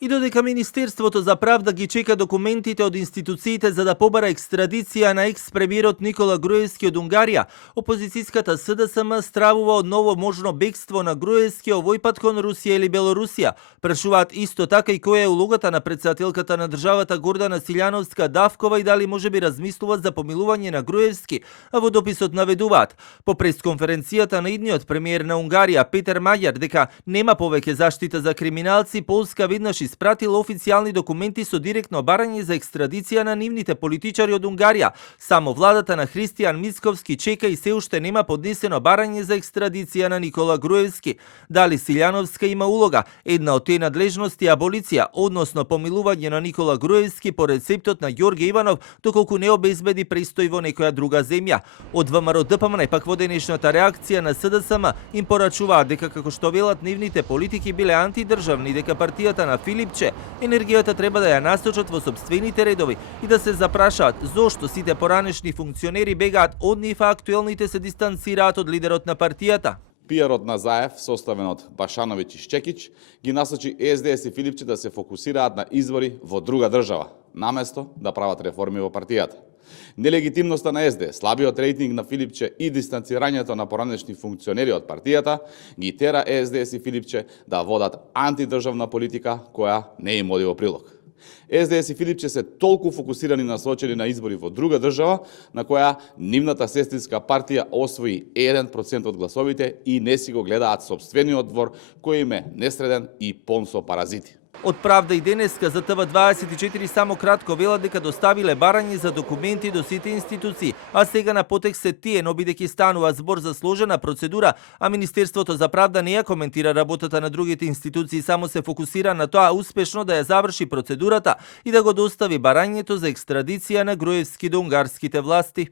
И додека Министерството за правда ги чека документите од институциите за да побара екстрадиција на екс-премиерот Никола Груевски од Унгарија, опозицијската СДСМ стравува од ново можно бегство на Груевски, овој пат кон Русија или Белорусија. Прашуваат исто така и која е улогата на претседателката на државата Гордана Силјановска Давкова и дали можеби размислуваат за помилување на Груевски, а во дописот наведуваат по пресконференцијата на идниот премиер на Унгарија Петер Мајар дека нема повеќе заштита за криминалци, Полска веднаш испратила официјални документи со директно барање за екстрадиција на нивните политичари од Унгарија. Само владата на Христијан Мицковски чека и се уште нема поднесено барање за екстрадиција на Никола Груевски. Дали Силјановска има улога? Една од тие надлежности аболиција, односно помилување на Никола Груевски по рецептот на Ѓорѓе Иванов, доколку не обезбеди престој во некоја друга земја. Од ВМРО ДПМН пак во денешната реакција на СДСМ им порачуваат дека како што велат нивните политики биле антидржавни, дека партијата на Филипче енергијата треба да ја насочат во сопствените редови и да се запрашаат зошто сите поранешни функционери бегаат од нив, а актуелните се дистанцираат од лидерот на партијата. Пиарот на Заев, составен од Башановиќ и Шчекиќ, ги насочи СДС и Филипче да се фокусираат на избори во друга држава, наместо да прават реформи во партијата. Нелегитимноста на СДС, слабиот рейтинг на Филипче и дистанцирањето на поранешни функционери од партијата ги тера СДС и Филипче да водат антидржавна политика која не им оди во прилог. СДС и Филипче се толку фокусирани насочени на избори во друга држава, на која нивната сестринска партија освои 1% од гласовите и не си го гледаат сопствениот двор, кој им е несреден и полн со паразити. Од Правда и денеска за ТВ24 само кратко велат дека доставиле барање за документи до сите институции, а сега на потек се тие, но бидејќи станува збор за сложена процедура, а Министерството за правда не ја коментира работата на другите институции, само се фокусира на тоа успешно да ја заврши процедурата и да го достави барањето за екстрадиција на Груевски до унгарските власти.